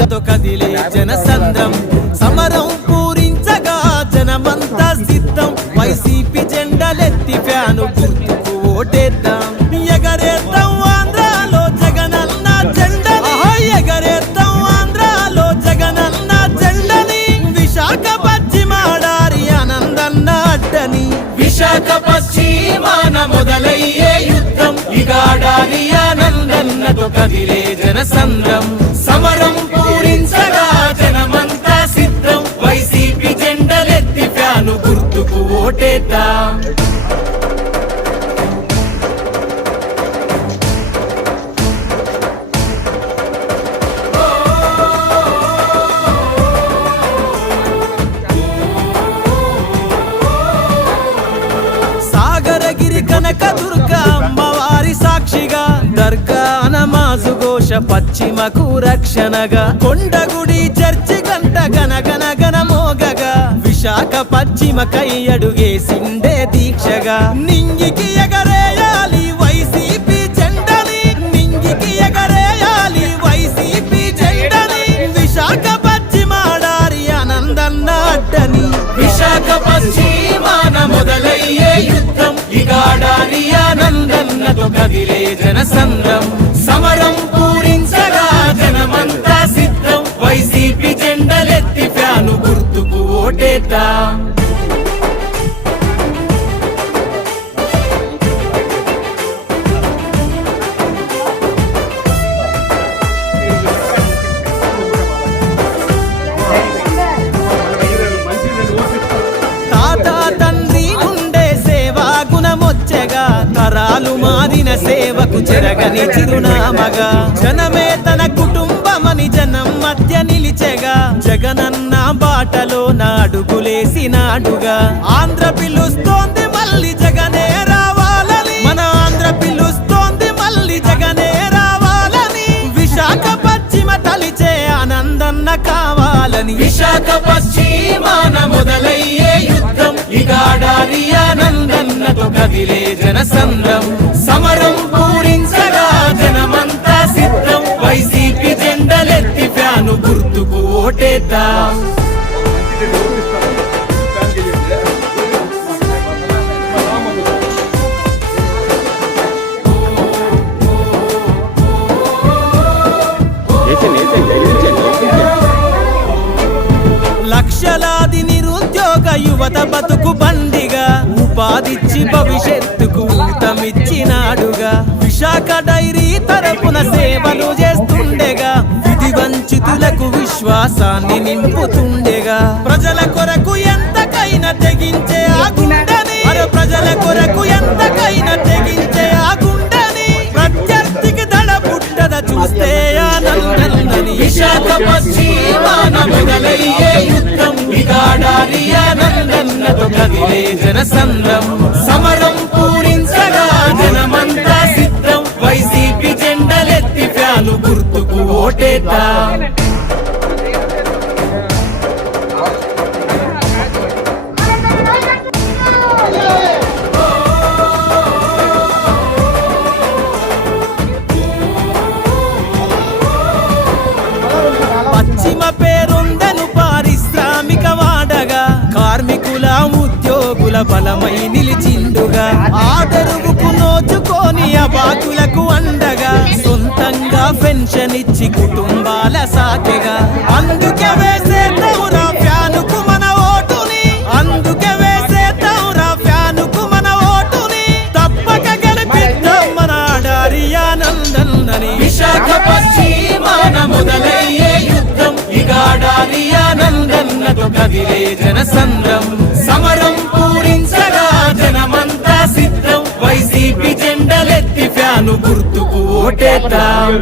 ఆడార్యానందన్నతో కదిలే జనసంద్రం. సమరం పూరించగా జనమంతా సిద్ధం. వైసీపీ జెండలెత్తి ఫ్యాను గుర్తుకు ఓటేద్దాం. ఎగరేద్దాం ఆంధ్రాలో జగనన్న జెండని. ఎగరేద్దాం ఆంధ్రాలో జగనన్న జెండని. విశాఖ పశ్చిమాడారి ఆనందన్న అడ్డని. విశాఖ పశ్చిమాన మొదలయ్యే యుద్ధం. ఇగాడారి ఆనందన్నతో కదిలే జనసంద్రం. ಓಟೇಟ ಸಾಗರಗಿರಿ ಕನಕ ದುರ್ಗ, ಅಂಬವಾರಿ ಸಾಕ್ಷಿಗ ದರ್ಗಾ ನಮಾಜು ಘೋಷ ಪಶ್ಚಿಮ ಕೂರಕ್ಷಣಗ. ಕೊಂಡಗುಡಿ ಚರ್ಚಿ ಗಂಟ ಗನಗನ విశాఖ పశ్చిమ కై మోగగా విశాఖ దీక్షగా. నింగికి ఎగరేయాలి వైసీపీ జెండని. నింగికి ఎగరేయాలి వైసీపీ జెండని. విశాఖ పశ్చిమాడారి ఆనందన్న అడ్డని. విశాఖ పశ్చిమాన మొదలయ్యే యుద్ధం. ఇగాడారి ఆనందన్నతో కదిలే జనసంద్రం. సమరం గుర్తుకు తరాలు మారిన సేవకు చెరగని చిరునామగా. జనమే తన కుటుంబమని జనం మధ్య నిలిచెగా జగనన్న బాటలో నాడుగులేసినాడుగా ఆంధ్ర పిలుస్తోంది మళ్ళీ జగనే రావాలని. మన ఆంధ్ర పిలుస్తోంది మళ్ళీ జగనే రావాలని. విశాఖ పశ్చిమ తలిచే ఆనందన్న కావాలని. విశాఖ పశ్చిమాన మొదలయ్యే యుద్ధం ఇగాడారి ఆనందన్నతో కదిలే ఓటేద్దాం లక్షలాది నిరుద్యోగ యువత బతుకు బండిగా ఉపాధిచ్చి భవిష్యత్తుకు ఊతమిచ్చినాడుగా. విశాఖ డైరీ తరపున సేవలు వంచితులకు విశ్వాసాన్ని నింపుతుండేగా. ప్రజల కొరకు ఎంతకైనా తెగించే ఆ గుండెని. ప్రజల కొరకు ఎంతకైనా తెగించే ఆ గుండెని. ప్రత్యర్థికి దడ పుట్టద చూస్తే ఆనందని విశాఖ పశ్చిమాన మొదలయ్యే యుద్ధం. విగాడారి ఆనందన్నతో కదిలే జనసంద్రం. ఓటేద్దాం బలమై నిలిచిండుగా. ఆదరువుకు నోచుకొని అబాకులకు అండగా. సొంతంగా పెన్షన్ ఇచ్చి కుటుంబాల సాకెగా. అందుకే వేసే తౌరా ఫ్యానుకు మన ఓటుని. అందుకే వేసే తౌరా ఫ్యానుకు మన ఓటుని. తప్పక గెలిపిద్దాం మన ఆడారి ఆనందన్నని. విశాఖ పశ్చిమాన మొదలయ్యే యుద్ధం. ఇగాడారి ఆనందన్నతో కదిలే జనసంద్రం. సమరం పూరి ఓటేద్దాం.